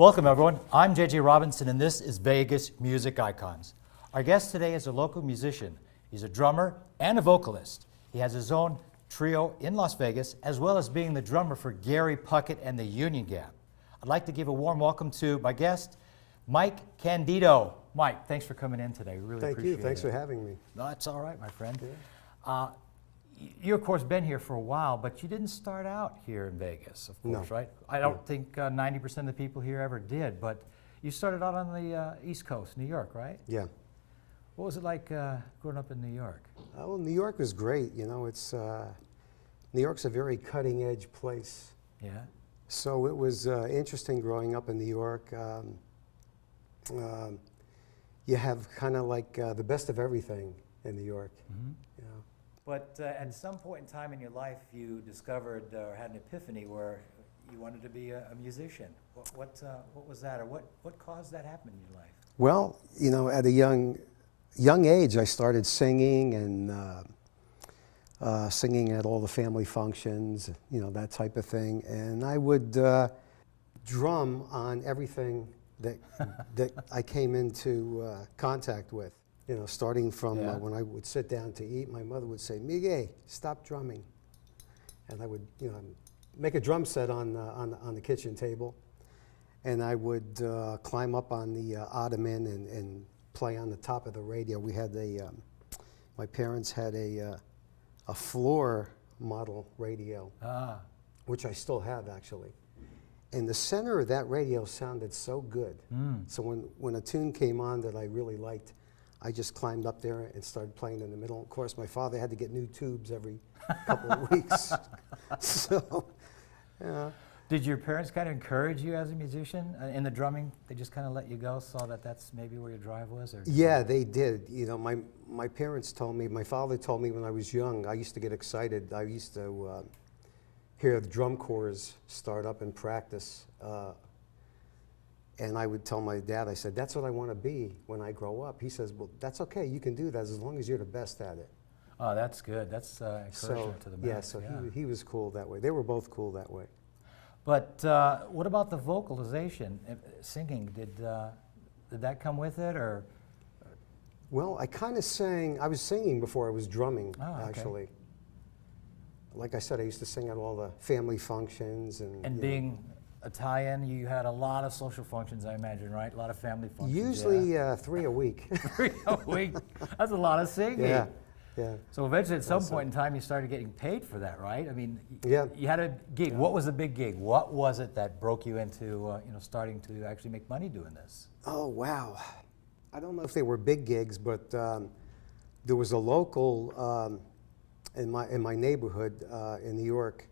Welcome, everyone. I'm J.J. Robinson, and this is Vegas Music Icons. Our guest today is a local musician. He's a drummer and a vocalist. He has his own trio in Las Vegas, as well as being the drummer for Gary Puckett and the Union Gap. I'd like to give a warm welcome to my guest, Mike Candito. Mike, thanks for coming in today. We really appreciate it. Thank you. Thanks for having me. No, that's all right, my friend. Yeah. You, of course, been here for a while, but you didn't start out here in Vegas, of course, No. right? I don't think 90% of the people here ever did, but you started out on the East Coast, New York, right? Yeah. What was it like growing up in New York? Well, New York was great. You know, it's New York's a very cutting-edge place. Yeah. So it was interesting growing up in New York. You have kind of like the best of everything in New York. Mm-hmm. You know. But at some point in time in your life, you discovered or had an epiphany where you wanted to be a musician. What was that, or what caused that happen in your life? Well, you know, at a young age, I started singing and singing at all the family functions, you know, that type of thing. And I would drum on everything that I came into contact with. You know, starting from when I would sit down to eat, my mother would say, "Miguel, stop drumming," and I would, you know, make a drum set on the kitchen table, and I would climb up on the ottoman and play on the top of the radio. We had my parents had a floor model radio, which I still have actually. And the center of that radio sounded so good. So when a tune came on that I really liked, I just climbed up there and started playing in the middle. Of course, my father had to get new tubes every couple of weeks. So, yeah. Did your parents kind of encourage you as a musician in the drumming? They just kind of let you go, saw that that's maybe where your drive was? Or Yeah, they did. You know, my parents told me, my father told me when I was young, I used to get excited. I used to hear the drum corps start up and practice. And I would tell my dad, I said, "That's what I want to be when I grow up." He says, "Well, that's okay. You can do that as long as you're the best at it." Oh, that's good. That's encouragement to the yeah, best. so he was cool that way. They were both cool that way. But what about the vocalization, singing? Did that come with it, or? Well, I kind of sang. I was singing before I was drumming, actually. Like I said, I used to sing at all the family functions and being Italian, you had a lot of social functions, I imagine, right? A lot of family functions. Usually 3 a week. 3 a week. That's a lot of singing. Yeah, yeah. So eventually, at some point in time, you started getting paid for that, right? I mean, yeah. You had a gig. What was the big gig? What was it that broke you into, you know, starting to actually make money doing this? Oh wow! I don't know if they were big gigs, but there was a local in my neighborhood in New York.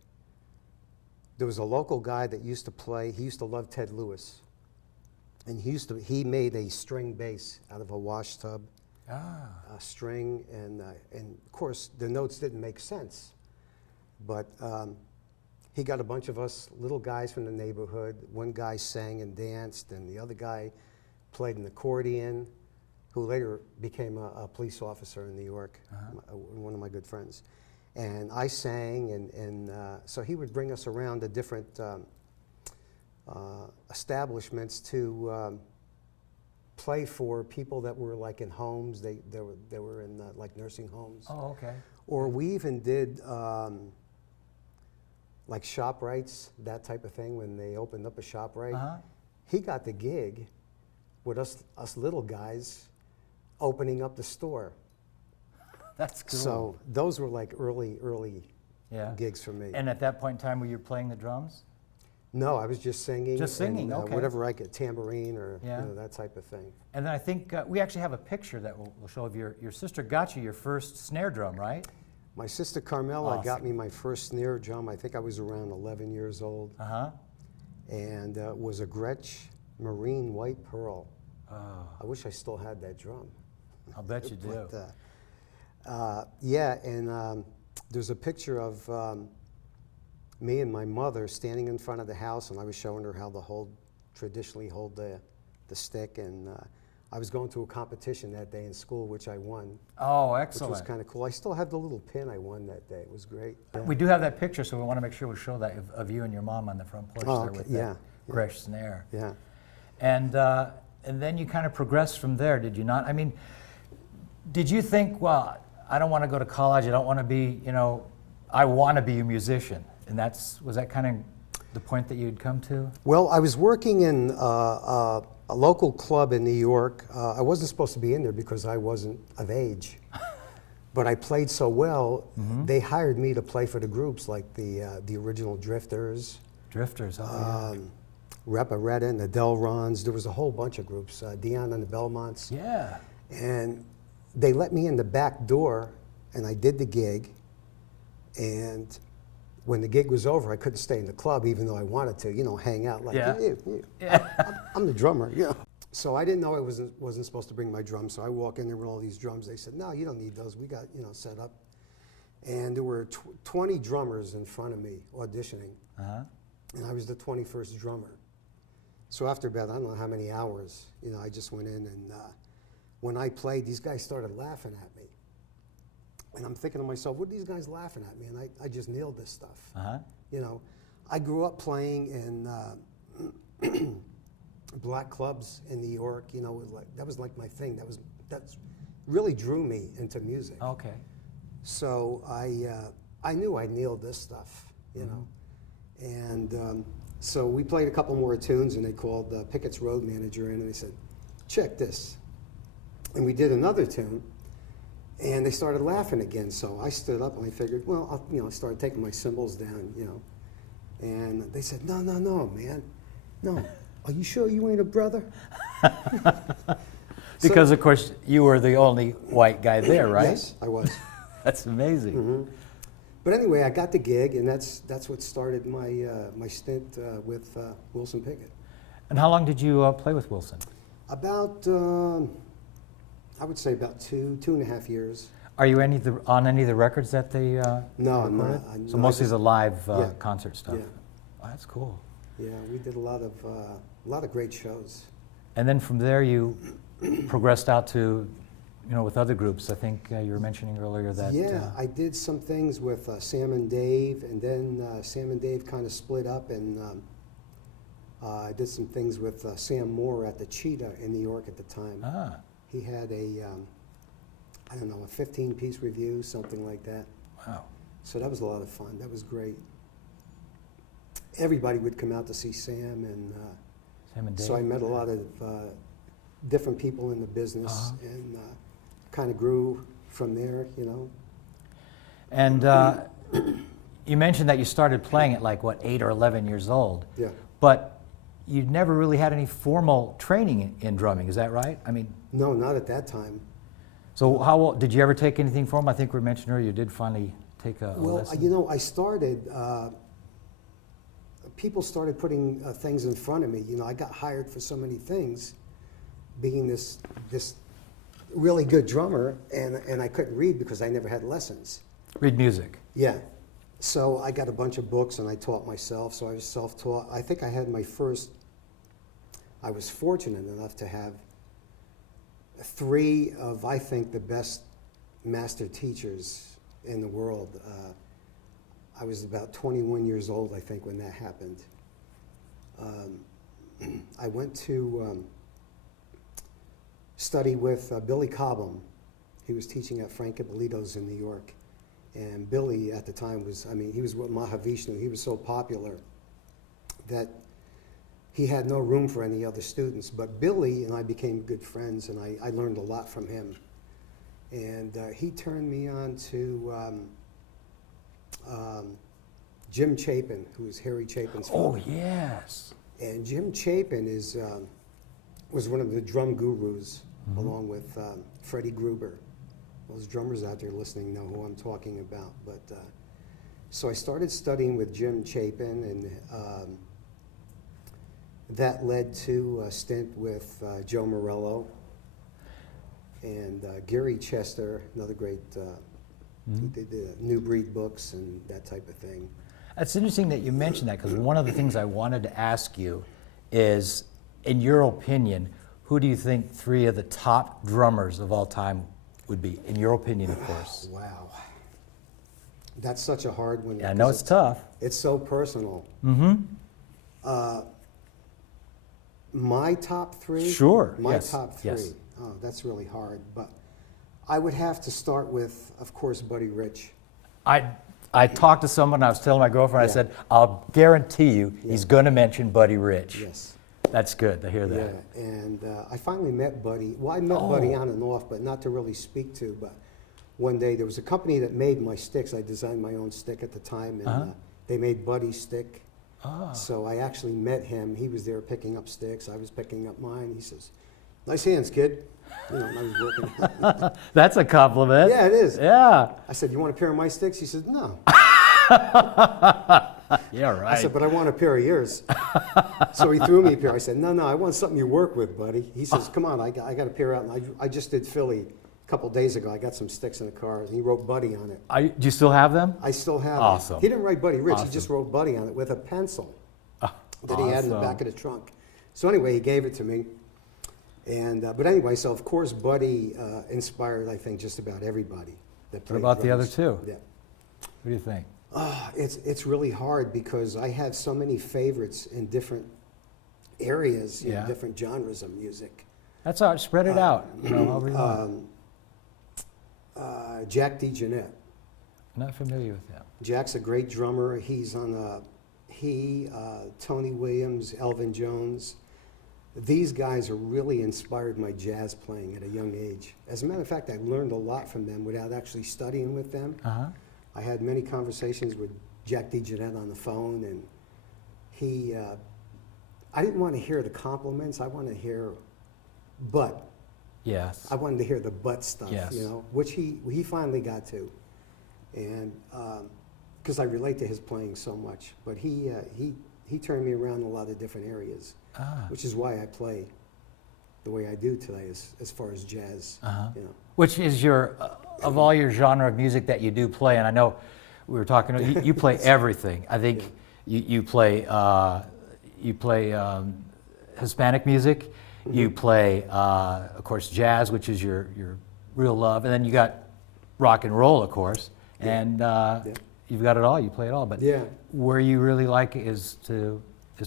There was a local guy that used to play. He used to love Ted Lewis, and he made a string bass out of a wash tub, a string, and of course the notes didn't make sense, but he got a bunch of us little guys from the neighborhood. One guy sang and danced, and the other guy played an accordion, who later became a police officer in New York, one of my good friends. And I sang, and so he would bring us around to different establishments to play for people that were like in homes. They were in like nursing homes. Oh, okay. Or we even did like ShopRites, that type of thing, when they opened up a ShopRite. He got the gig with us little guys opening up the store. That's cool. So those were like early gigs for me. And at that point in time, were you playing the drums? No, I was just singing. Just singing, and, okay. Whatever I could, tambourine or you know, that type of thing. And then I think we actually have a picture that we'll show of your sister got you your first snare drum, right? My sister Carmela got me my first snare drum. I think I was around 11 years old. And it was a Gretsch Marine White Pearl. I wish I still had that drum. I'll bet you do. But, yeah, and there's a picture of me and my mother standing in front of the house, and I was showing her how to traditionally hold the stick, and I was going to a competition that day in school, which I won. Oh, excellent. Which was kind of cool. I still have the little pin I won that day. It was great. Yeah. We do have that picture, so we want to make sure we show that of you and your mom on the front porch there with that Gretsch snare. Yeah. And then you kind of progressed from there, did you not? I mean, did you think, well, I don't want to go to college, I don't want to be, you know, I want to be a musician? And was that kind of the point that you'd come to? Well, I was working in a local club in New York. I wasn't supposed to be in there because I wasn't of age. But I played so well, they hired me to play for the groups like the original Drifters. Drifters, oh yeah. Reparetta and the Delrons. There was a whole bunch of groups, Dion and the Belmonts. Yeah. And they let me in the back door, and I did the gig. And when the gig was over, I couldn't stay in the club, even though I wanted to, you know, hang out like, I'm the drummer, you know. So I didn't know I wasn't supposed to bring my drums. So I walk in there with all these drums. They said, no, you don't need those. We got, you know, set up. And there were 20 drummers in front of me auditioning. And I was the 21st drummer. So after about, I don't know how many hours, you know, I just went in, and when I played, these guys started laughing at me. And I'm thinking to myself, what are these guys laughing at me? And I just nailed this stuff. You know, I grew up playing in black clubs in New York. You know, that was like my thing. That's really drew me into music. Okay. So I knew I nailed this stuff, you know. And so we played a couple more tunes, and they called Puckett's road manager in, and they said, check this. And we did another tune, and they started laughing again. So I stood up, and I figured, well, you know, I started taking my cymbals down, you know. And they said, no, man, no. Are you sure you ain't a brother? Because, of course, you were the only white guy there, right? Yes, I was. That's amazing. But anyway, I got the gig, and that's what started my my stint with Wilson Puckett. And how long did you play with Wilson? About, I would say about two and a half years. Are you on any of the records that they No, I'm recorded? not. So mostly the live Yeah. concert stuff. Yeah. Oh, that's cool. Yeah, we did a lot of great shows. And then from there, you progressed out to, you know, with other groups. I think you were mentioning earlier that. Yeah, I did some things with Sam and Dave, and then Sam and Dave kind of split up, and I did some things with Sam Moore at the Cheetah in New York at the time. He had I don't know, a 15-piece review, something like that. Wow. So that was a lot of fun. That was great. Everybody would come out to see Sam, and Sam and Dave. so I met a lot of different people in the business, and kind of grew from there, you know. And you mentioned that you started playing at like, what, 8 or 11 years old? Yeah. But you never really had any formal training in drumming, is that right? I mean. No, not at that time. So how did you ever take anything from them? I think we mentioned earlier you did finally take a lesson. You know, I started, people started putting things in front of me. You know, I got hired for so many things, being this really good drummer, and I couldn't read because I never had lessons. Read music. Yeah. So I got a bunch of books, and I taught myself, so I was self-taught. I think I had I was fortunate enough to have 3 of, I think, the best master teachers in the world. I was about 21 years old, I think, when that happened. I went to study with Billy Cobham. He was teaching at Frank Ippolito's in New York. And Billy, at the time, he was with Mahavishnu. He was so popular that he had no room for any other students. But Billy and I became good friends, and I learned a lot from him. And he turned me on to Jim Chapin, who was Harry Chapin's father. Oh, yes. And Jim Chapin was one of the drum gurus, along with Freddie Gruber. Those drummers out there listening know who I'm talking about. But so I started studying with Jim Chapin, and that led to a stint with Joe Morello and Gary Chester, another great, who did the New Breed books and that type of thing. It's interesting that you mentioned that, because one of the things I wanted to ask you is, in your opinion, who do you think 3 of the top drummers of all time would be? In your opinion, of course. Wow. That's such a hard one. Yeah, I know it's tough. It's so personal. My top three? Sure, My yes, top three. yes. Oh, that's really hard. But I would have to start with, of course, Buddy Rich. I talked to someone, I was telling my girlfriend, I Yeah. said, I'll guarantee you he's going to mention Buddy Rich. Yes. That's good to hear that. Yeah, and I finally met Buddy. Well, I met Buddy Oh. on and off, but not to really speak to. But one day there was a company that made my sticks. I designed my own stick at the time, and they made Buddy's stick. Ah. So I actually met him. He was there picking up sticks. I was picking up mine. He says, "Nice hands, kid." You know, and I was working. That's a compliment. Yeah, it is. Yeah. I said, "You want a pair of my sticks?" He said, "No." Yeah, right. I said, "But I want a pair of yours." So he threw me a pair. I said, "No, I want something you work with, buddy." He says, "Come on, I got a pair out." And I just did Philly a couple days ago. I got some sticks in the car, and he wrote Buddy on it. Do you still have them? I still have Awesome. it. He didn't write Buddy Rich. Awesome. He just wrote Buddy on it with a pencil that he had in the awesome. back of the trunk. So anyway, he gave it to me. And but anyway, so of course, Buddy inspired, I think, just about everybody that played about the other drums. two? Yeah. What do you think? It's really hard because I have so many favorites in different areas, you know, Yeah. different genres of music. That's all right. Spread it out. You know, however you want. Jack DeJohnette. Not familiar with them. Jack's a great drummer. He's on Tony Williams, Elvin Jones. These guys are really inspired my jazz playing at a young age. As a matter of fact, I learned a lot from them without actually studying with them. Uh-huh. I had many conversations with Jack DeJohnette on the phone, and I didn't want to hear the compliments. I wanted to hear but. Yes. I wanted to hear the but stuff, Yes. you know, which he finally got to. And because I relate to his playing so much. But he turned me around in a lot of different areas, which is why I play the way I do today as far as jazz, you know. Which is your, of all your genre of music that you do play, and I know we were talking, you play everything. I think you play Hispanic music, you play, of course, jazz, which is your real love, and then you got rock and roll, of course, and you've got it all. You play it all, but where you really like is to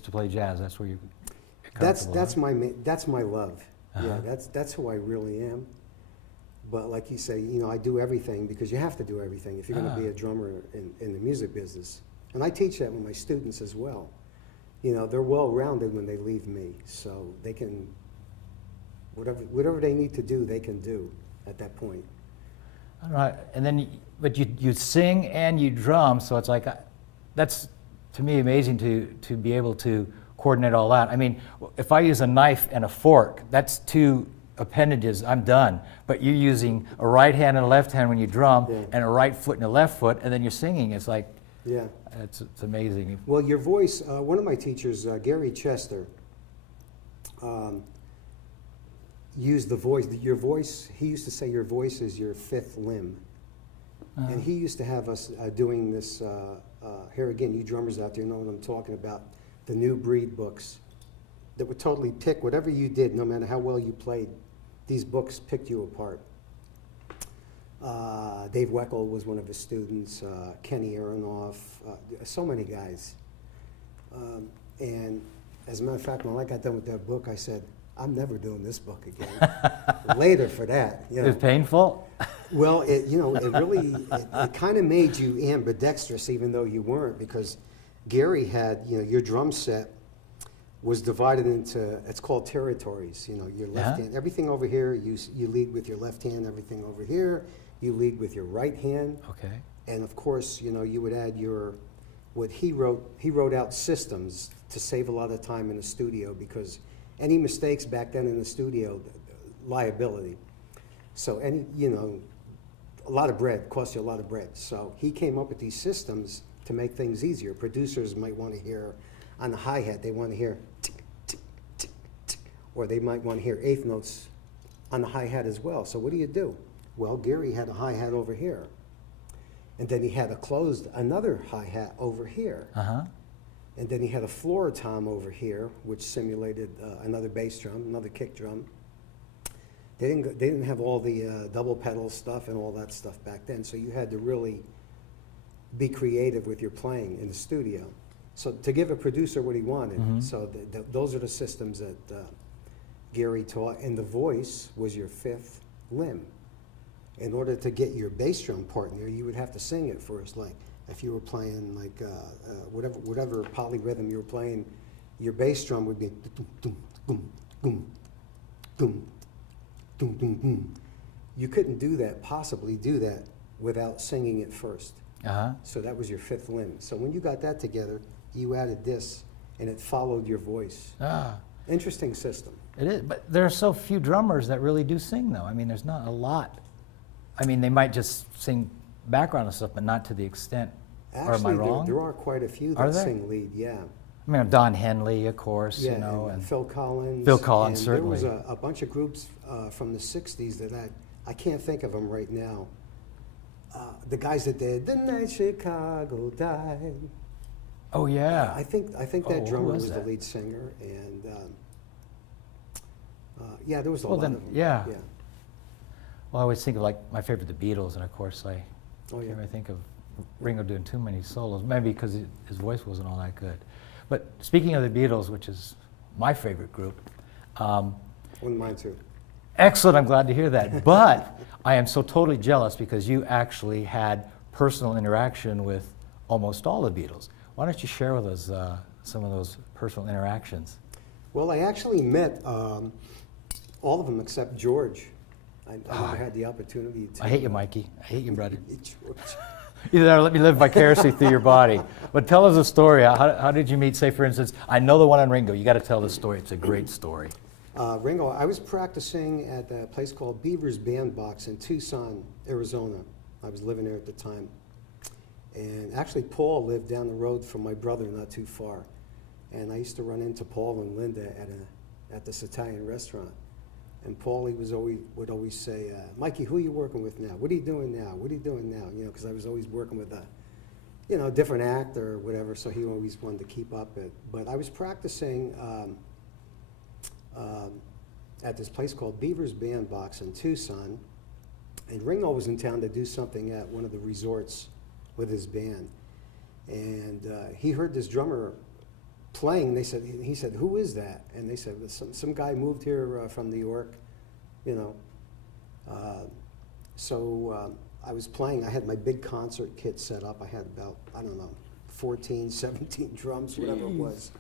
play jazz. That's where you're comfortable. That's my love. Yeah, that's who I really am. But like you say, you know, I do everything because you have to do everything if you're going to be a drummer in the music business. And I teach that with my students as well. You know, they're well-rounded when they leave me, so they can, whatever they need to do, they can do at that point. All right, and then, but you sing and you drum, so it's like, that's, to me, amazing to be able to coordinate all that. I mean, if I use a knife and a fork, that's two appendages, I'm done. But you're using a right hand and a left hand when you drum, and a right foot and a left foot, and then you're singing. It's like, it's amazing. Well, your voice, one of my teachers, Gary Chester, used the voice. Your voice, he used to say your voice is your fifth limb. And he used to have us doing this, here again, you drummers out there know what I'm talking about, the New Breed books that would totally pick whatever you did, no matter how well you played. These books picked you apart. Dave Weckl was one of his students, Kenny Aronoff, so many guys. And as a matter of fact, when I got done with that book, I said, I'm never doing this book again. Later for that. You know. It was painful? Well, it really, it kind of made you ambidextrous even though you weren't, because Gary had, your drum set was divided into, it's called territories. Your left hand, everything over here, you lead with your left hand, everything over here, you lead with your right hand. Okay. And of course, you would add what he wrote out systems to save a lot of time in the studio, because any mistakes back then in the studio, liability. So a lot of bread, costs you a lot of bread. So he came up with these systems to make things easier. Producers might want to hear on the hi-hat, they want to hear tick, tick, tick, tick, or they might want to hear eighth notes on the hi-hat as well. So what do? Well, Gary had a hi-hat over here. And then he had another hi-hat over here. And then he had a floor tom over here, which simulated another bass drum, another kick drum. They didn't have all the double pedal stuff and all that stuff back then, so you had to really be creative with your playing in the studio. So to give a producer what he wanted. So those are the systems that Gary taught, and the voice was your fifth limb. In order to get your bass drum part in there, you would have to sing it first. Like if you were playing like whatever polyrhythm you were playing, your bass drum would be dum dum dum dum dum dum dum dum. You couldn't possibly do that without singing it first. So that was your fifth limb. So when you got that together, you added this, and it followed your voice. Interesting system. It is, but there are so few drummers that really do sing, though. I mean, there's not a lot. I mean, they might just sing background and stuff, but not to the extent. Or am I wrong? There are quite a few that sing lead, yeah. I mean, Don Henley, of course, yeah, you know. And Phil Collins. Phil Collins, and certainly. There was a bunch of groups from the 60s that I can't think of them right now. The guys that did The Night Chicago Died. Oh, yeah. I think that drummer was the lead singer, and yeah, there was a lot of them. Yeah. Well, I always think of like my favorite, the Beatles, and of course I can't really think of Ringo doing too many solos, maybe because his voice wasn't all that good. But speaking of the Beatles, which is my favorite group. One of mine too. Excellent, I'm glad to hear that. But I am so totally jealous because you actually had personal interaction with almost all the Beatles. Why don't you share with us some of those personal interactions? Well, I actually met all of them except George. I never had the opportunity to. I hate you, Mikey. I hate you, brother. George. Either that or let me live vicariously through your body. But tell us a story. How did you meet, say, for instance, I know the one on Ringo. You got to tell the story. It's a great story. Ringo, I was practicing at a place called Beaver's Bandbox in Tucson, Arizona. I was living there at the time. And actually, Paul lived down the road from my brother, not too far. And I used to run into Paul and Linda at this Italian restaurant. And Paulie would always say, Mikey, who are you working with now? What are you doing now? What are you doing now? You know, because I was always working with a different act or whatever, so he always wanted to keep up it. But I was practicing at this place called Beaver's Bandbox in Tucson, and Ringo was in town to do something at one of the resorts with his band. And he heard this drummer playing. He said, who is that? And they said, some guy moved here from New York, you know. So I was playing. I had my big concert kit set up. I had about, 14, 17 drums, whatever it was.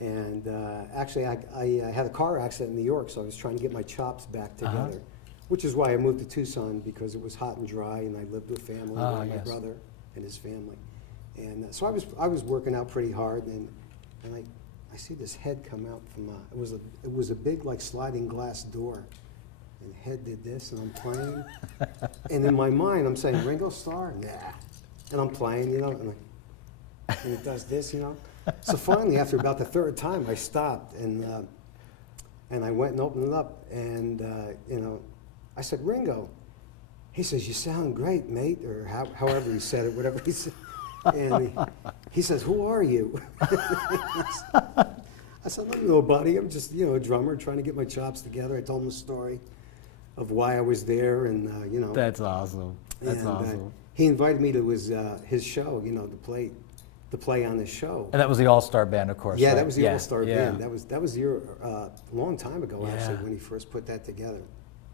And actually, I had a car accident in New York, so I was trying to get my chops back together, which is why I moved to Tucson, because it was hot and dry, and I lived with family, my brother and his family. And so I was working out pretty hard, and I see this head come out from it was a big like sliding glass door, and the head did this, and I'm playing, and in my mind I'm saying Ringo Starr, nah, and I'm playing, you know, and it does this, you know. So finally, after about the third time, I stopped, and I went and opened it up, and you know, I said, Ringo. He says, you sound great, mate, or however he said it, whatever he said. And he says, who are you? I said, I'm nobody. I'm just, a drummer trying to get my chops together. I told him the story of why I was there, and That's awesome. That's awesome. He invited me to his show, to play on his show. And that was the All-Star Band, of course. Yeah, right? that was the All-Star yeah. Band. That was a long time ago, actually, when he first put that together.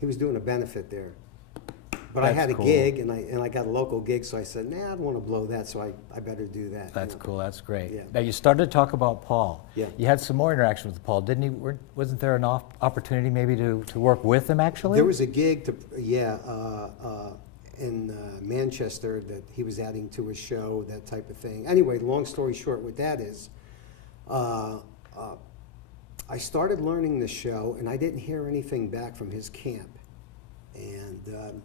He was doing a benefit there. But I had a gig, and I got a local gig, so I said, nah, I don't want to blow that, so I better do that. That's cool. That's great. Yeah. Now, you started to talk about Paul. Yeah. You had some more interaction with Paul, didn't you? Wasn't there an opportunity maybe to work with him, actually? There was a gig in Manchester that he was adding to his show, that type of thing. Anyway, long story short with that is, I started learning the show, and I didn't hear anything back from his camp. And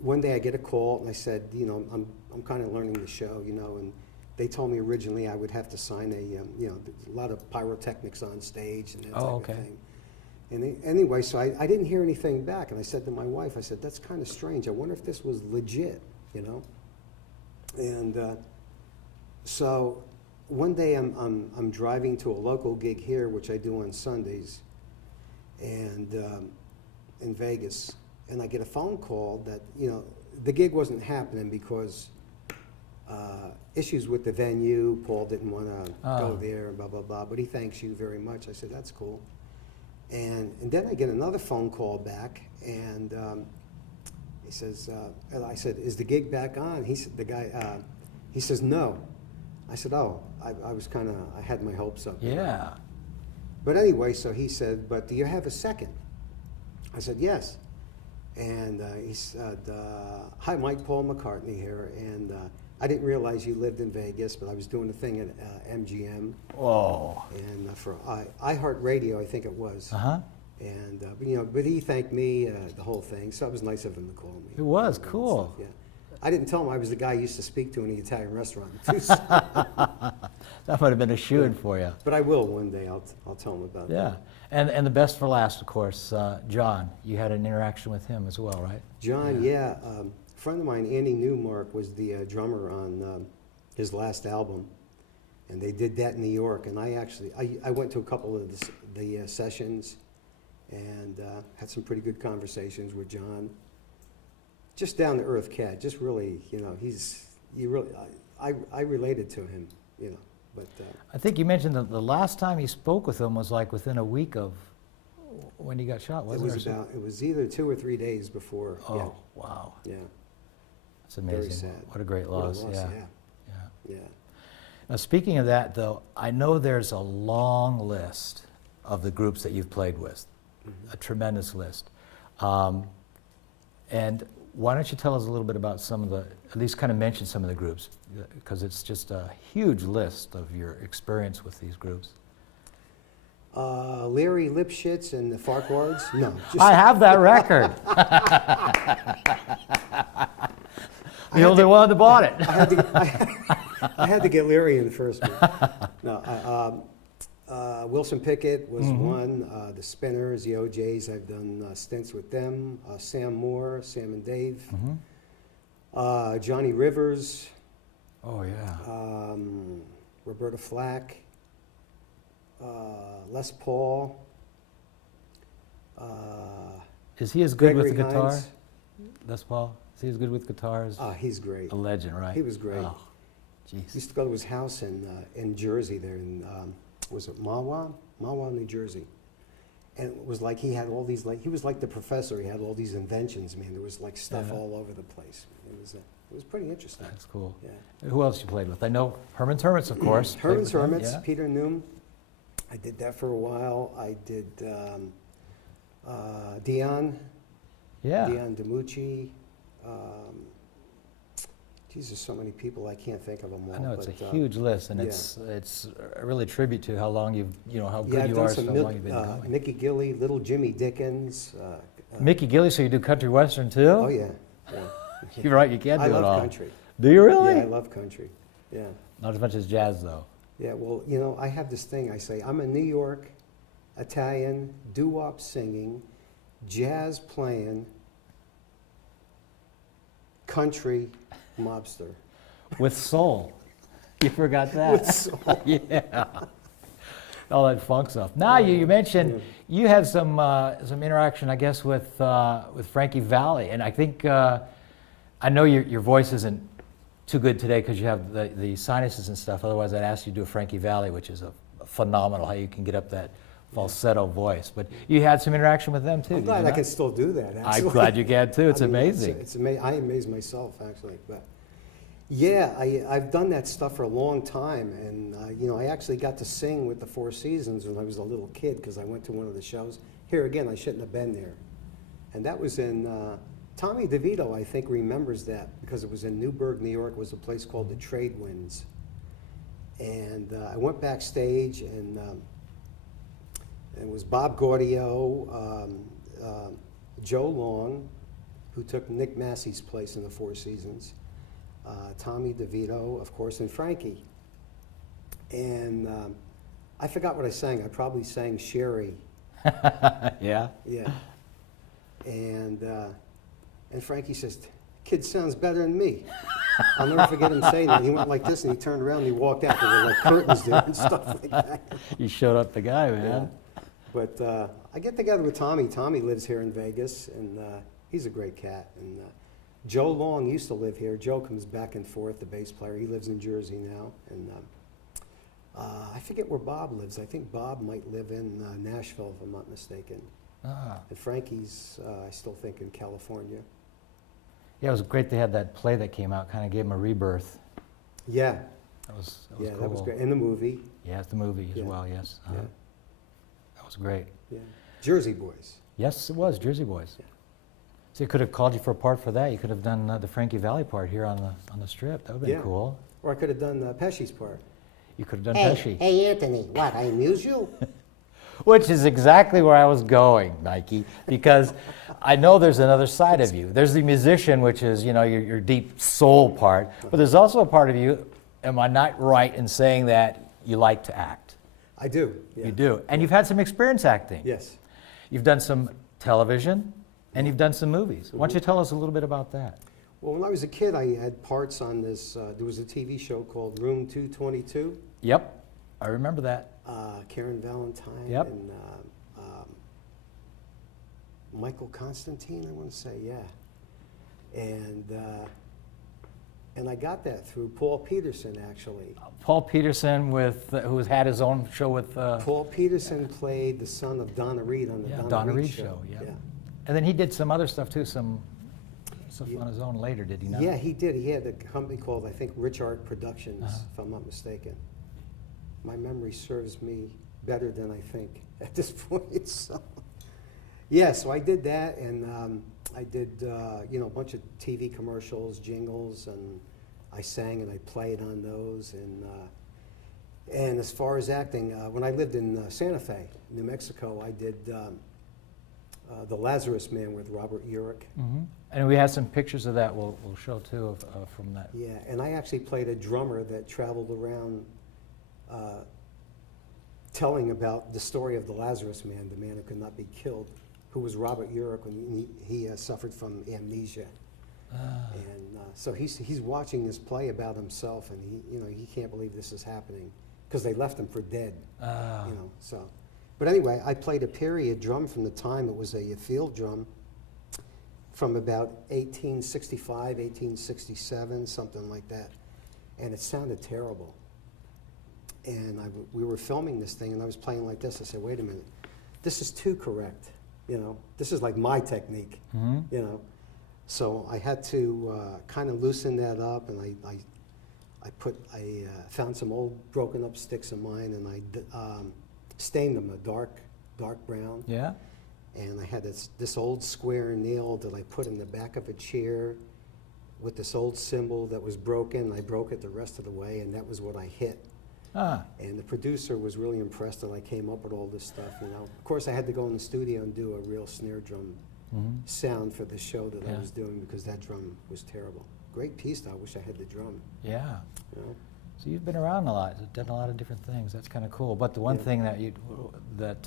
one day I get a call, and I said, I'm kind of learning the show, and they told me originally I would have to sign a lot of pyrotechnics on stage and that type of thing. And anyway, so I didn't hear anything back, and I said to my wife, I said, that's kind of strange. I wonder if this was legit, And so one day I'm driving to a local gig here, which I do on Sundays, and in Vegas. And I get a phone call that, the gig wasn't happening because issues with the venue. Paul didn't want to go Oh. there, and blah, blah, blah. But he thanks you very much. I said, that's cool. And then I get another phone call back, and he says, I said, is the gig back on? He said, the guy, he says, no. I said, oh, I was kind of, I had my hopes up. Yeah. But anyway, so he said, but do you have a second? I said, yes. And he said, hi, Mike, Paul McCartney here. And I didn't realize you lived in Vegas, but I was doing a thing at MGM. Whoa. And for iHeartRadio, I think it was. Uh-huh. And, but he thanked me, the whole thing. So it was nice of him to call me. It was And cool. stuff, yeah. I didn't tell him I was the guy you used to speak to in the Italian restaurant. That might have been a shoo-in for you. But I will one day. I'll tell him about Yeah. that. And the best for last, of course, John. You had an interaction with him as well, right? John, yeah. A friend of mine, Andy Newmark, was the drummer on his last album. And they did that in New York. And I went to a couple of the sessions and had some pretty good conversations with John. Just down-to-earth cat. Just really, I related to him, But I think you mentioned that the last time you spoke with him was like within a week of when he got shot, wasn't it? it was either 2 or 3 days before. Oh, wow. Yeah. That's amazing. Very sad. What a great What a loss. loss, Yeah. yeah. Yeah. Yeah. Now, speaking of that, though, I know there's a long list of the groups that you've played with, a tremendous list. And why don't you tell us a little bit about some of at least kind of mention some of the groups, because it's just a huge list of your experience with these groups. Larry Lipschitz and the Farquhards? No. I have that record. The only one that bought it. I had to get Larry in the first one. No, Wilson Pickett was one. The Spinners, the OJs, I've done stints with them. Sam Moore, Sam and Dave. Johnny Rivers. Oh, yeah. Roberta Flack. Les Paul. Is he as good with the Gregory guitar? Hines. Les Paul? Is he as good with guitars? He's great. A legend, right? He was great. Oh, jeez. Used to go to his house in Jersey there in, was it Mahwah? Mahwah, New Jersey. And it was like he had all these, he was like the professor. He had all these inventions, man. There was like stuff Yeah. all over the place. It was pretty interesting. That's cool. Yeah. Who else you played with? I know Herman's Hermits, of course. Played Herman's with him, Hermits, yeah. Peter Noom. I did that for a while. I did Dion DiMucci. Jesus, so many people, I can't think of them all. I know it's a but, huge list, and yeah. it's really a tribute to how long how good I've you done are, some so long you've been going. Mickey Gilley, Little Jimmy Dickens. Mickey Gilley, so you do country western too? Oh yeah. You're right, you can't I do it all. love country. Do you really? Yeah, I love country. Yeah. Not as much as jazz, though. Yeah, well, I have this thing I say, I'm a New York, Italian, doo-wop singing, jazz playing, country mobster. With soul. You forgot that. With soul. Yeah. All that funk stuff. Now, you mentioned you had some interaction, I guess, with Frankie Valli, and I think I know your voice isn't too good today because you have the sinuses and stuff. Otherwise, I'd ask you to do a Frankie Valli, which is a phenomenal how you can get up that falsetto voice. But you had some interaction with them too. I'm glad I can still do that, actually. I'm glad you can too. It's I mean, amazing. It's amazing. I amaze myself, actually. But yeah, I've done that stuff for a long time, and I actually got to sing with the Four Seasons when I was a little kid because I went to one of the shows. Here again, I shouldn't have been there, and that was in. Tommy DeVito, I think, remembers that because it was in Newburgh, New York. It was a place called the Trade Winds, and I went backstage, and it was Bob Gaudio, Joe Long, who took Nick Massey's place in the Four Seasons. Tommy DeVito, of course, and Frankie. And I forgot what I sang. I probably sang Sherry. Yeah? Yeah. And Frankie says, "Kid sounds better than me." I'll never forget him saying that. He went like this, and he turned around, and he walked out. There were like curtains there and stuff like that. You showed up the guy, man. Yeah. But I get together with Tommy. Tommy lives here in Vegas, and he's a great cat. And Joe Long used to live here. Joe comes back and forth, the bass player. He lives in Jersey now. And I forget where Bob lives. I think Bob might live in Nashville, if I'm not mistaken. Ah. And Frankie's, I still think, in California. Yeah, it was great they had that play that came out, kind of gave him a rebirth. Yeah. That was Yeah, cool. that was great. And the movie. Yeah, it's the movie as Yeah. well, yes. Yeah. That was great. Yeah. Jersey Boys. Yes, it was, Jersey Boys. Yeah. So you could have called you for a part for that. You could have done the Frankie Valli part here on the strip. That would have been Yeah. cool. Or I could have done Pesci's part. You could have done Hey, Pesci. hey, Anthony, what, I amuse you? Which is exactly where I was going, Mikey, because I know there's another side of you. There's the musician, which is, you know, your deep soul part, but there's also a part of you, am I not right in saying that you like to act? I do. Yeah. You do. And you've had some experience acting. Yes. You've done some television, and you've done some movies. Why don't you tell us a little bit about that? Well, when I was a kid, I had parts on this. There was a TV show called Room 222. Yep, I remember that. Karen Valentine Yep. and Michael Constantine, I want to say, yeah. And I got that through Paul Peterson, actually. Paul Peterson, who's had his own show with Paul Peterson played the son of Donna Reed on the Donna Reed show. Yeah. And then he did some other stuff too, some stuff on his own later, did he not? Yeah, he did. He had a company called, I think, Rich Art Productions, Uh-huh. if I'm not mistaken. My memory serves me better than I think at this point. So, yeah, so I did that, and I did, you know, a bunch of TV commercials, jingles, and I sang and I played on those. And as far as acting, when I lived in Santa Fe, New Mexico, I did The Lazarus Man with Robert Urich. Hmm. And we have some pictures of that we'll show too from that. Yeah, and I actually played a drummer that traveled around telling about the story of the Lazarus Man, the man who could not be killed, who was Robert Urich when he suffered from amnesia. And so he's watching this play about himself, and he can't believe this is happening because they left him for dead. You know, so. But anyway, I played a period drum from the time it was a field drum from about 1865, 1867, something like that, and it sounded terrible. And we were filming this thing, and I was playing like this. I said, wait a minute, this is too correct. You know, this is like my technique. Mm-hmm. You know, so I had to kind of loosen that up, and I found some old broken up sticks of mine, and I stained them a dark brown. Yeah. And I had this old square nail that I put in the back of a chair with this old cymbal that was broken. I broke it the rest of the way, and that was what I hit. Ah. And the producer was really impressed that I came up with all this stuff, you know. Of course, I had to go in the studio and do a real snare drum sound for the show that I was doing because that drum was terrible. Great piece, though. I wish I had the drum. Yeah. You know? So you've been around a lot, done a lot of different things. That's kind of cool. But the one thing that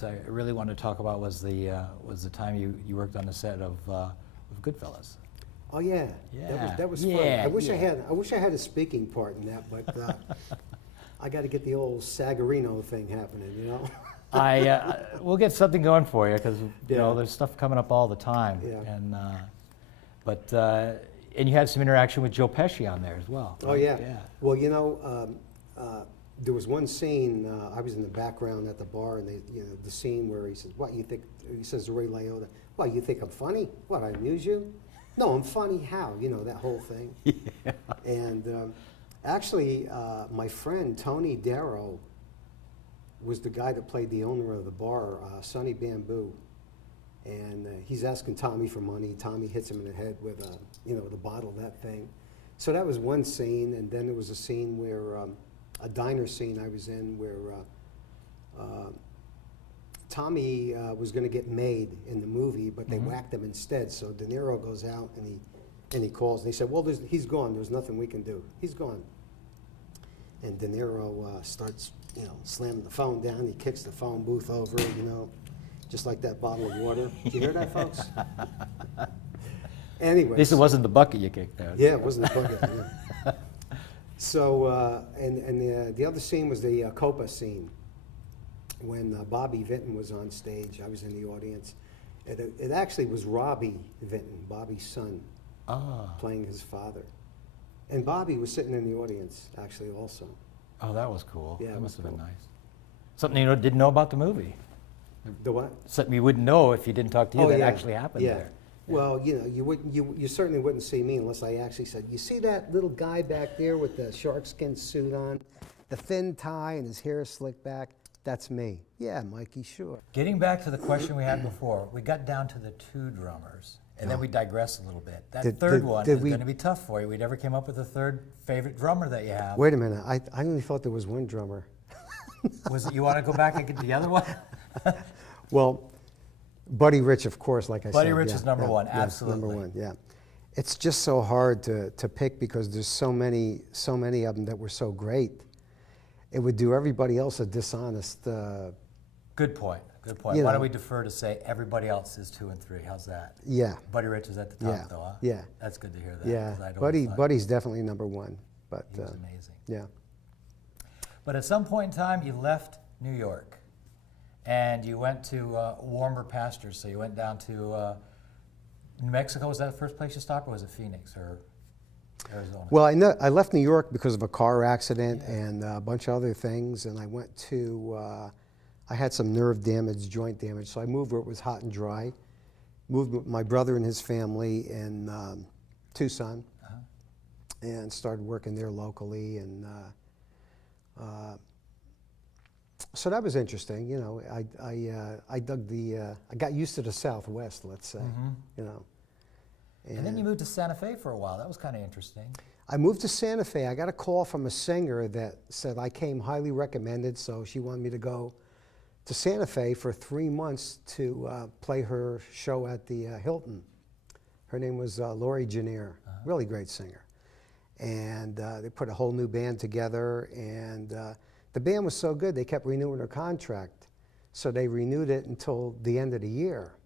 I really wanted to talk about was the time you worked on the set of Goodfellas. Oh yeah, Yeah. that was fun. Yeah, I wish yeah. I wish I had a speaking part in that, but I got to get the old Sagarino thing happening, you know. We'll get something going for you because you know Yeah. there's stuff coming up all the time. Yeah. And and you had some interaction with Joe Pesci on there as well. Oh right? yeah. Yeah. Well, you know, there was one scene. I was in the background at the bar, and the scene where he says, "What you think?" He says to Ray Liotta, "What you think I'm funny? What I amuse you? No, I'm funny. How? You know that whole thing." Yeah. And actually, my friend Tony Darrow was the guy that played the owner of the bar, Sonny Bamboo. And he's asking Tommy for money. Tommy hits him in the head with the bottle of that thing. So that was one scene, and then there was a scene where, a diner scene I was in where Tommy was going to get made in the movie, but they whacked him instead. So De Niro goes out and he calls, and he said, well, he's gone. There's nothing we can do. He's gone. And De Niro starts, slamming the phone down. He kicks the phone booth over, just like that bottle of water. Did you hear that, folks? Anyway. At least it wasn't the bucket you kicked there. Yeah, it wasn't a bucket. Yeah. So, and the other scene was the Copa scene. When Bobby Vinton was on stage, I was in the audience. It actually was Robbie Vinton, Bobby's son. playing his father. And Bobby was sitting in the audience, actually, also. Oh, that was cool. Yeah, that it must was have been cool. nice. Something you didn't know about the movie. The what? Something you wouldn't know if you didn't talk to you that yeah. actually happened yeah. there. Well, you know, you certainly wouldn't see me unless I actually said, you see that little guy back there with the sharkskin suit on, the thin tie and his hair slicked back? That's me. Yeah, Mikey, sure. Getting back to the question we had before, we got down to the 2 drummers, and then we digressed a little bit. That third one is going to be tough for you. We never came up with a third favorite drummer that you have. Wait a minute, I only thought there was one drummer. Was it you want to go back and get the other one? Well, Buddy Rich, of course, like I said. Buddy Rich yeah, is number yeah, one, yeah, absolutely. number one, yeah. It's just so hard to pick because there's so many of them that were so great. It would do everybody else a dishonest. Good point. Good point. You Why know. don't we defer to say everybody else is 2 and 3? How's that? Yeah, Buddy Rich is at the top, Yeah, though, huh? yeah. That's good to hear that. yeah. 'cause I'd always thought Buddy's definitely number one. But he was amazing. yeah, But at some point in time, you left New York, and you went to warmer pastures. So you went down to New Mexico. Was that the first place you stopped, or was it Phoenix or Arizona? well, I left New York because of a car accident and a bunch of other things, and I went to. I had some nerve damage, joint damage, so I moved where it was hot and dry. Moved with my brother and his family in Tucson, and started working there locally, and so that was interesting. You know, I dug I got used to the Southwest, let's say. You know, and then you moved to Santa Fe for a while. That was kind of interesting. I moved to Santa Fe. I got a call from a singer that said I came highly recommended, so she wanted me to go to Santa Fe for 3 months to play her show at the Hilton. Her name was Lori Janier, really great singer. And they put a whole new band together, and the band was so good they kept renewing her contract. So they renewed it until the end of the year.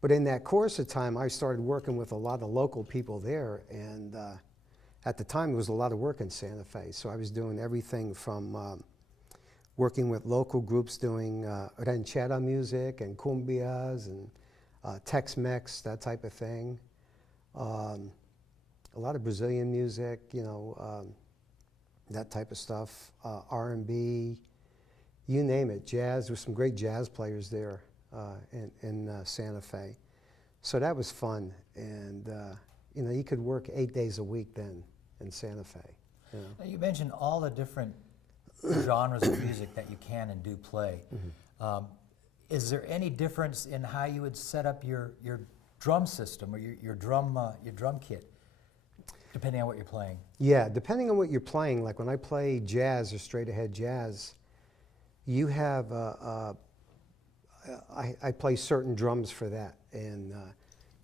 But in that course of time, I started working with a lot of local people there, and at the time there was a lot of work in Santa Fe. So I was doing everything from working with local groups doing ranchera music and cumbias and Tex-Mex, that type of thing. A lot of Brazilian music, you know, that type of stuff, R&B, you name it, jazz. There were some great jazz players there in Santa Fe. So that was fun, and you know, you could work 8 days a week then in Santa Fe. You know. Now, you mentioned all the different genres of music that you can and do play. Is there any difference in how you would set up your drum system or your drum kit, depending on what you're playing? Yeah, depending on what you're playing, like when I play jazz or straight ahead jazz, you have, I play certain drums for that. And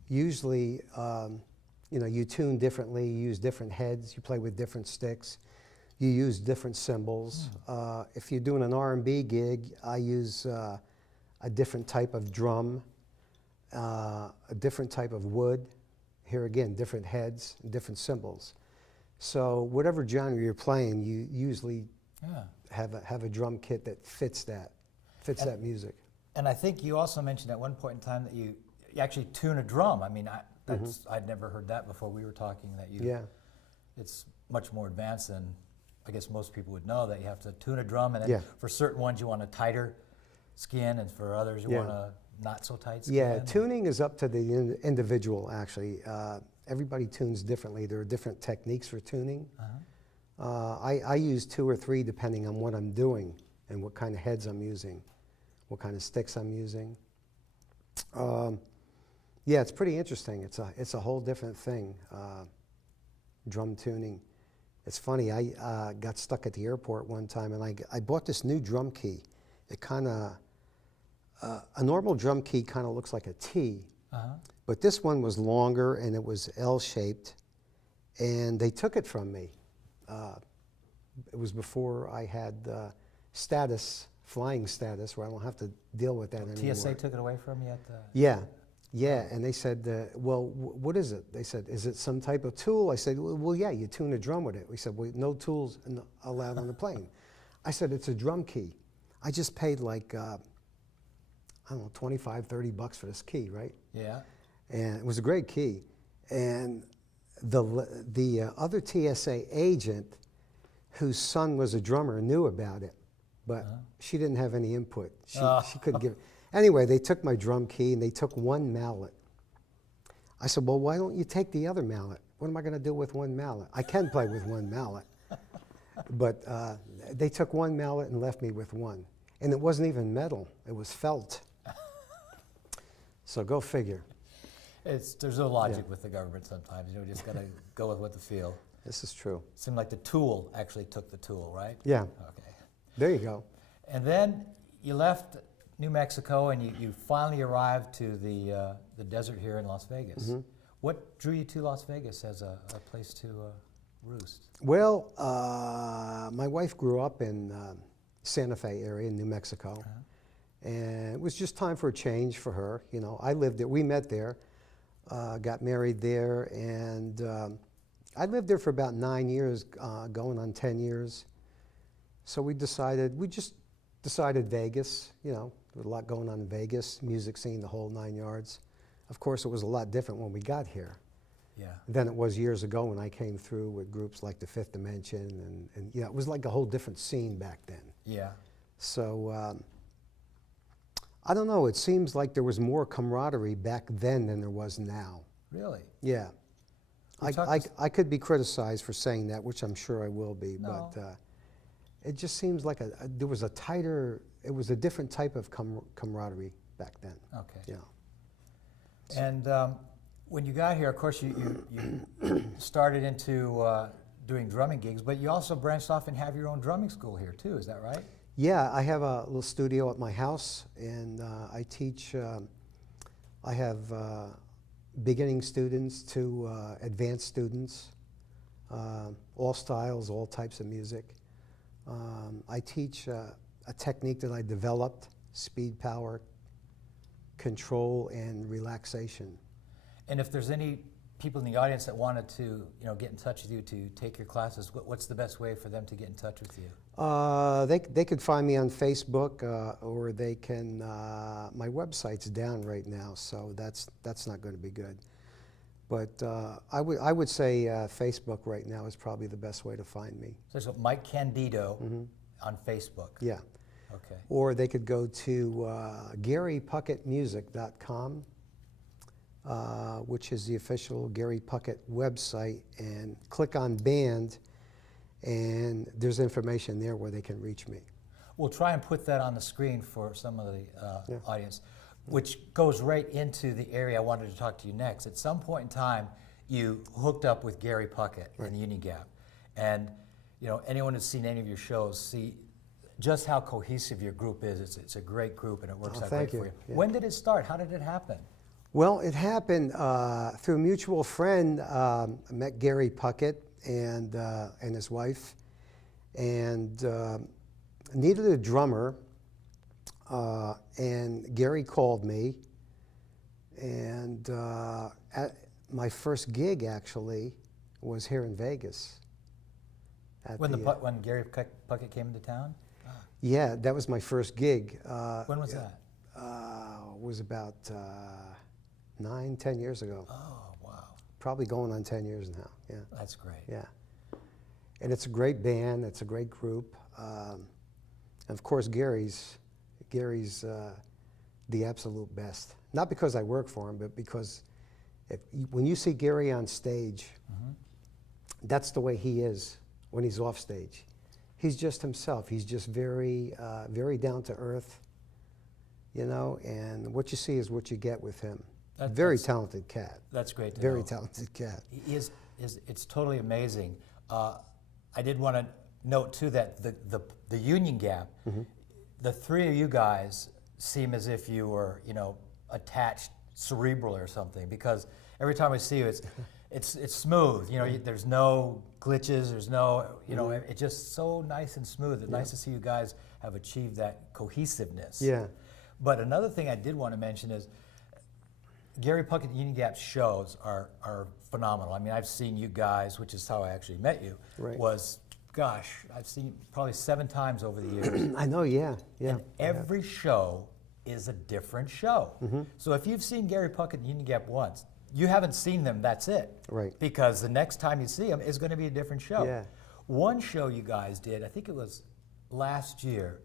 usually, you know, you tune differently, you use different heads, you play with different sticks, you use different cymbals. If you're doing an R&B gig, I use a different type of drum, a different type of wood. Here again, different heads, different cymbals. So whatever genre you're playing, you usually have a drum kit that fits that that music. And I think you also mentioned at one point in time that you actually tune a drum. I mean, I'd never heard that before. We were talking that it's much more advanced than I guess most people would know, that you have to tune a drum, and then for certain ones you want a tighter skin, and for others you want a not so tight skin. Yeah, tuning is up to the individual, actually. Everybody tunes differently. There are different techniques for tuning. I use 2 or 3 depending on what I'm doing and what kind of heads I'm using, what kind of sticks I'm using. Yeah, it's pretty interesting. It's a whole different thing, drum tuning. It's funny, I got stuck at the airport one time, and I bought this new drum key. It kind of, a normal drum key kind of looks like a T, but this one was longer and it was L-shaped, and they took it from me. It was before I had flying status, where I don't have to deal with that anymore. TSA took it away from you at the... Yeah, and they said, well, what is it? They said, is it some type of tool? I said, well, yeah, you tune a drum with it. We said, well, no tools allowed on the plane. I said, it's a drum key. I just paid like, I don't know, $25, $30 for this key, right? Yeah. And it was a great key. And the other TSA agent, whose son was a drummer, knew about it, but she didn't have any input. She couldn't give. Anyway, they took my drum key and they took one mallet. I said, well, why don't you take the other mallet? What am I going to do with one mallet? I can play with one mallet. But they took one mallet and left me with one. And it wasn't even metal, it was felt. So go figure. There's no logic with the government sometimes. You know, just got to go with what they feel. This is true. Seemed like the tool actually took the tool, right? Yeah. Okay. There you go. And then you left New Mexico and you finally arrived to the desert here in Las Vegas. Mm-hmm. What drew you to Las Vegas as a place to roost? Well, my wife grew up in Santa Fe area in New Mexico. And it was just time for a change for her. You know, I lived there. We met there, got married there, and I lived there for about 9 years, going on 10 years. So we just decided Vegas. You know, there was a lot going on in Vegas, music scene, the whole 9 yards. Of course, it was a lot different when we got here than it was years ago when I came through with groups like the Fifth Dimension, and you know, it was like a whole different scene back then. Yeah. So I don't know, it seems like there was more camaraderie back then than there was now. Really? Yeah. I could be criticized for saying that, which I'm sure I will be, No. but it just seems like there was a tighter, it was a different type of camaraderie back then. Okay. Yeah. And when you got here, of course, you started into doing drumming gigs, but you also branched off and have your own drumming school here too, is that right? Yeah, I have a little studio at my house, and I teach, I have beginning students to advanced students, all styles, all types of music. I teach a technique that I developed, speed, power, control, and relaxation. And if there's any people in the audience that wanted to, get in touch with you to take your classes, what's the best way for them to get in touch with you? They could find me on Facebook, or they can. My website's down right now, so that's not going to be good. But I would say Facebook right now is probably the best way to find me. So it's Mike Candito on Facebook. Yeah. Okay. Or they could go to GaryPuckettmusic.com, which is the official Gary Puckett website, and click on band, and there's information there where they can reach me. We'll try and put that on the screen for some of the audience, which goes right into the area I wanted to talk to you next. At some point in time, you hooked up with Gary Puckett in the Union Gap, and anyone who's seen any of your shows see just how cohesive your group is. It's a great group, and it works out great for you. Yeah. When did it start? How did it happen? Well, it happened through a mutual friend. I met Gary Puckett and his wife, and needed a drummer. And Gary called me, and at my first gig actually was here in Vegas. When Gary Puckett came into town? Yeah, that was my first gig. When was that? It was about 9-10 years ago. Oh, wow. Probably going on 10 years now, yeah. That's great. Yeah. And it's a great band, it's a great group. And of course, Gary's the absolute best. Not because I work for him, but because when you see Gary on stage, that's the way he is when he's off stage. He's just himself. He's just very, very down to earth, and what you see is what you get with him. Very talented cat. That's great to know. Very talented cat. It's totally amazing. I did want to note too that the Union Gap, the three of you guys seem as if you were, attached cerebral or something, because every time I see you, it's smooth. There's no glitches. There's no, it's just so nice and smooth. It's nice to see you guys have achieved that cohesiveness. Yeah. But another thing I did want to mention is Gary Puckett Union Gap shows are phenomenal. I mean, I've seen you guys, which is how I actually met you. Right. Gosh, I've seen probably 7 times over the years. I know, yeah. And every show is a different show. So if you've seen Gary Puckett Union Gap once, you haven't seen them, that's it. Right. Because the next time you see them is going to be a different show. Yeah. One show you guys did, I think it was last year,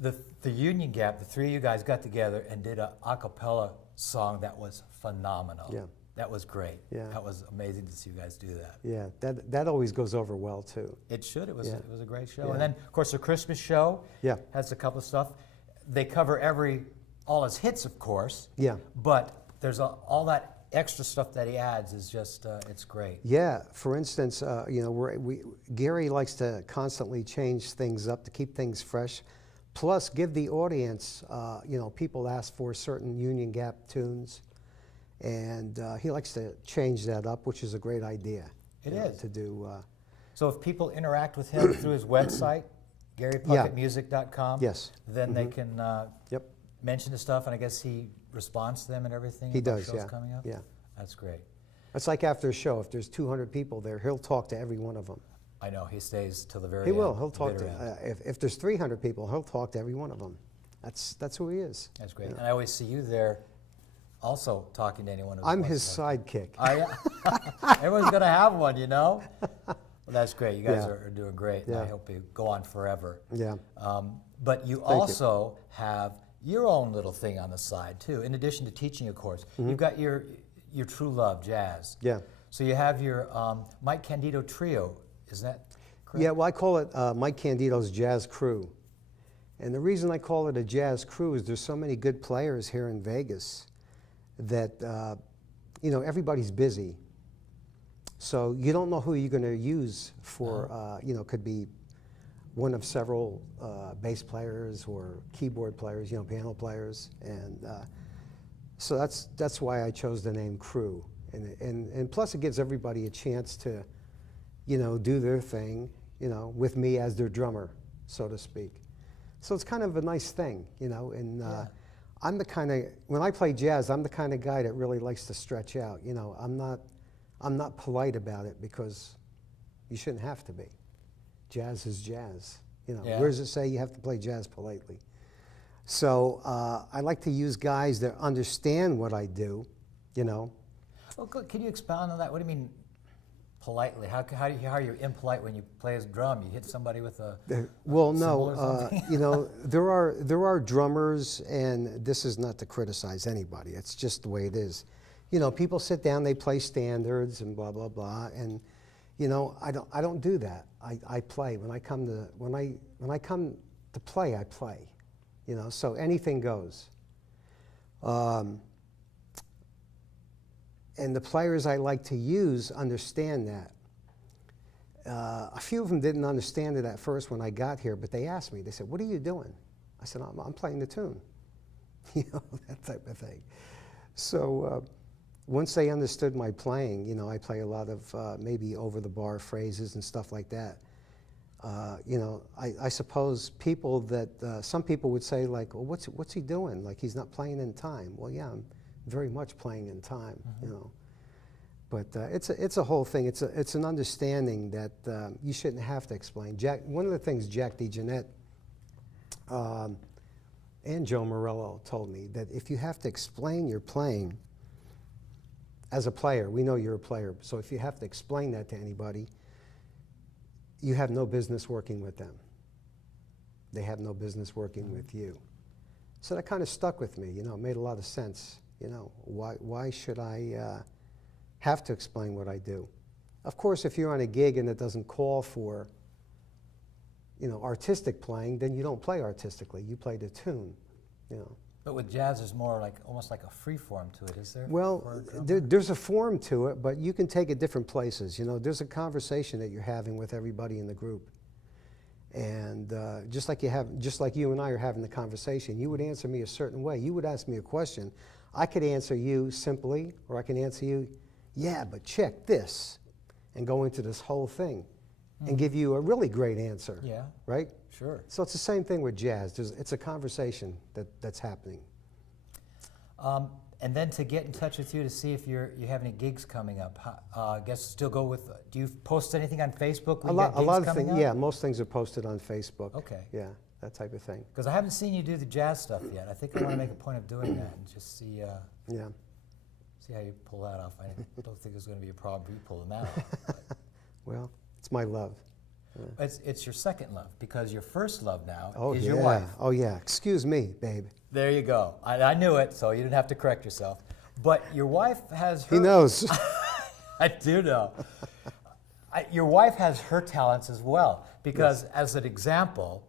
the Union Gap, the three of you guys got together and did a cappella song that was phenomenal. Yeah. That was great. Yeah. That was amazing to see you guys do that. Yeah, that always goes over well too. It should. It was a great show. Yeah. And then, of course, the Christmas show Yeah. has a couple of stuff. They cover all his hits, of course. Yeah. But there's all that extra stuff that he adds is just, it's great. Yeah, for instance, Gary likes to constantly change things up to keep things fresh, plus give the audience, people ask for certain Union Gap tunes, and he likes to change that up, which is a great idea. It is. To do. So if people interact with him through his website, GaryPuckettMusic.com, Yes. then they can Yep. mention the stuff, and I guess he responds to them and everything. He about does, shows yeah. coming up? Yeah. That's great. It's like after a show, if there's 200 people there, he'll talk to every one of them. I know, he stays till the very He end. will. He'll talk bitter to. end. If there's 300 people, he'll talk to every one of them. That's who he is. That's great. And I always see you there also talking to anyone who I'm wants his to talk. sidekick. Everyone's going to have one, you know? Well, that's great. You guys Yeah. are doing great. And I Yeah. hope you go on forever. Yeah. But you you. also have your own little thing on the side, too. In addition to teaching a course, you've got your true love, jazz. Yeah. So you have your Mike Candito Trio. Is that correct? Yeah, well, I call it Mike Candito's Jazz Crew. And the reason I call it a jazz crew is there's so many good players here in Vegas that, everybody's busy. So you don't know who you're going to use for, could be one of several bass players or keyboard players, piano players. And so that's why I chose the name Crew. And plus it gives everybody a chance to, do their thing, with me as their drummer, so to speak. So it's kind of a nice thing, and I'm the kind of, when I play jazz, I'm the kind of guy that really likes to stretch out. I'm not polite about it because you shouldn't have to be. Jazz is jazz. Yeah. Where does it say you have to play jazz politely? So I like to use guys that understand what I do, Well, good. Can you expound on that? What do you mean politely? How are you impolite when you play his drum? You hit somebody with a Well, cymbal or no, something? there are drummers, and this is not to criticize anybody. It's just the way it is. People sit down, they play standards and blah blah blah, and I don't do that. I play when I come to play. I play, So anything goes. And the players I like to use understand that. A few of them didn't understand it at first when I got here, but they asked me, they said, "What are you doing?" I said, I'm playing the tune. That type of thing. So once they understood my playing, I play a lot of maybe over-the-bar phrases and stuff like that. I suppose people that, some people would say like, well, what's he doing? Like he's not playing in time. Well, yeah, I'm very much playing in time, But it's a whole thing. It's an understanding that you shouldn't have to explain. One of the things Jack DeJohnette and Joe Morello told me, that if you have to explain your playing as a player, we know you're a player, so if you have to explain that to anybody, you have no business working with them. They have no business working with you. So that kind of stuck with me. It made a lot of sense. Why should I have to explain what I do? Of course, if you're on a gig and it doesn't call for, artistic playing, then you don't play artistically. You play the tune, But with jazz, there's more like almost like a free form to it, is there? Well, for a drummer? there's a form to it, but you can take it different places. There's a conversation that you're having with everybody in the group. And just like you and I are having the conversation, you would answer me a certain way. You would ask me a question. I could answer you simply, or I can answer you, yeah, but check this, and go into this whole thing and give you a really great answer. Yeah. Right? Sure. So it's the same thing with jazz. It's a conversation that's happening. And then to get in touch with you to see if you have any gigs coming up. I guess still go with. Do you post anything on Facebook? A lot of things. Yeah, most things are posted on Facebook. Okay. Yeah, that type of thing. Because I haven't seen you do the jazz stuff yet. I think I want to make a point of doing that and just see. Yeah. See how you pull that off. I don't think there's going to be a problem for you pulling that off. But Well, it's my love. it's your second love, because your first love now Oh, is yeah. your wife. Oh, yeah. Excuse me, babe. There you go. I knew it, so you didn't have to correct yourself. But your wife has her... He knows. I do know. Your wife has her talents as well, because as an example,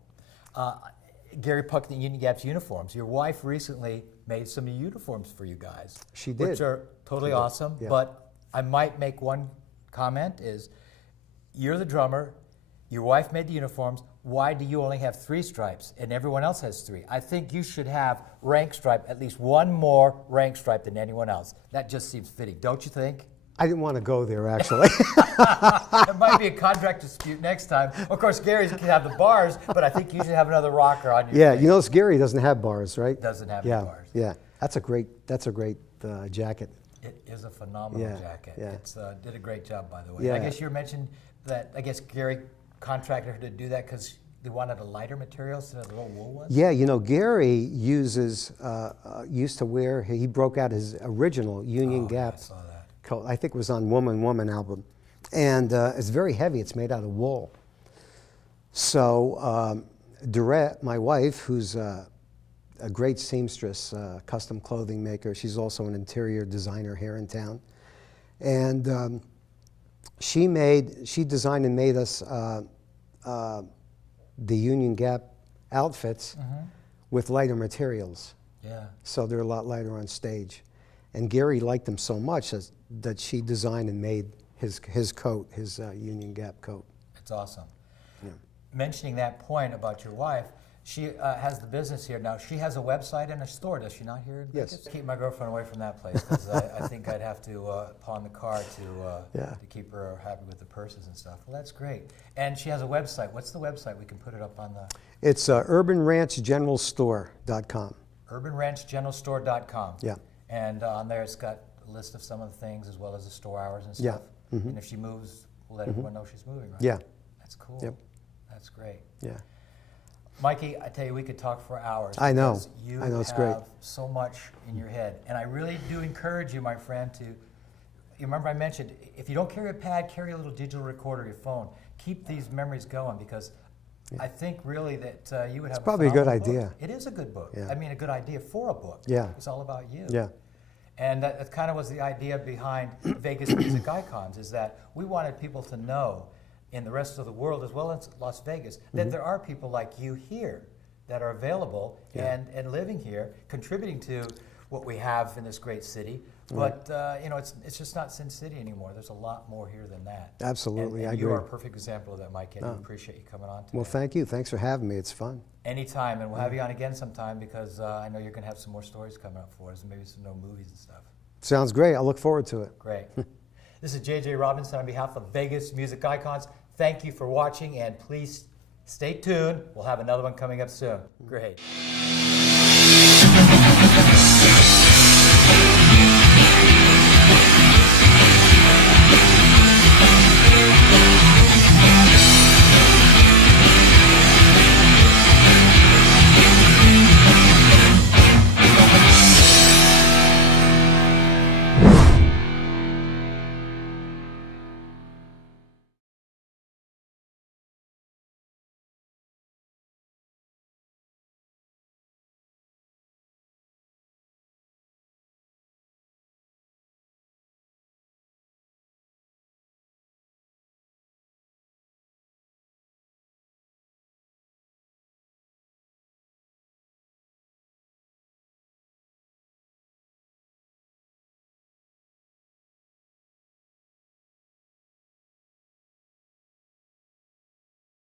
Gary Puckett and Union Gap's uniforms, your wife recently made some uniforms for you guys. She did. Which are totally awesome, yeah. but I might make one comment is, you're the drummer, your wife made the uniforms, why do you only have 3 stripes and everyone else has 3? I think you should have rank stripe, at least one more rank stripe than anyone else. That just seems fitting, don't you think? I didn't want to go there, actually. There might be a contract dispute next time. Of course, Gary can have the bars, but I think you should have another rocker on your Yeah, thing. you notice Gary doesn't have bars, right? Doesn't have Yeah, any bars. yeah. That's a great jacket. It is a phenomenal Yeah, jacket. yeah. It's did a great job, by the way. Yeah. I guess you mentioned that, I guess Gary contracted her to do that because they wanted a lighter material instead of the little wool ones? Yeah, you know, Gary used to wear, he broke out his original Union Gap I saw that. coat. I think it was on Woman Woman album. And it's very heavy. It's made out of wool. So Durette, my wife, who's a great seamstress, custom clothing maker, she's also an interior designer here in town. And she designed and made us the Union Gap outfits with lighter materials. Yeah. So they're a lot lighter on stage. And Gary liked them so much that she designed and made his coat, his Union Gap coat. It's awesome. Yeah. Mentioning that point about your wife, she has the business here now. She has a website and a store, does she not, here in Yes. Vegas? Keep my girlfriend away from that place, because I think I'd have to pawn the car to keep her happy with the purses and stuff. Well, that's great. And she has a website. What's the website? We can put it up on the... It's urbanranchgeneralstore.com. urbanranchgeneralstore.com. Yeah. And on there it's got a list of some of the things as well as the store hours and Yeah. stuff. And if she moves, we'll let everyone know she's moving, right? Yeah. That's cool. Yep. That's great. Yeah. Mikey, I tell you, we could talk for hours. I know. Because you I know, it's have great. so much in your head. And I really do encourage you, my friend, to, you remember I mentioned, if you don't carry a pad, carry a little digital recorder, your phone. Keep these memories going, because I think really that you would have probably a good phenomenal book. idea. It is a good book. Yeah. I mean, a good idea for a book. Yeah. It's all about you. Yeah. And that kind of was the idea behind Vegas Music Icons, is that we wanted people to know in the rest of the world, as well as Las Vegas, that there are people like you here that are available and living here, contributing to what we have in this great city. But you know, it's just not Sin City anymore. There's a lot more here than that. Absolutely, and I you agree. are a perfect example of that, Mike, and I appreciate you coming on today. Well, thank you. Thanks for having me. It's fun. Anytime, and we'll have you on again sometime, because I know you're going to have some more stories coming up for us, and maybe some movies and stuff. Sounds great. I look forward to it. Great. This is J.J. Robinson on behalf of Vegas Music Icons. Thank you for watching, and please stay tuned. We'll have another one coming up soon. Great.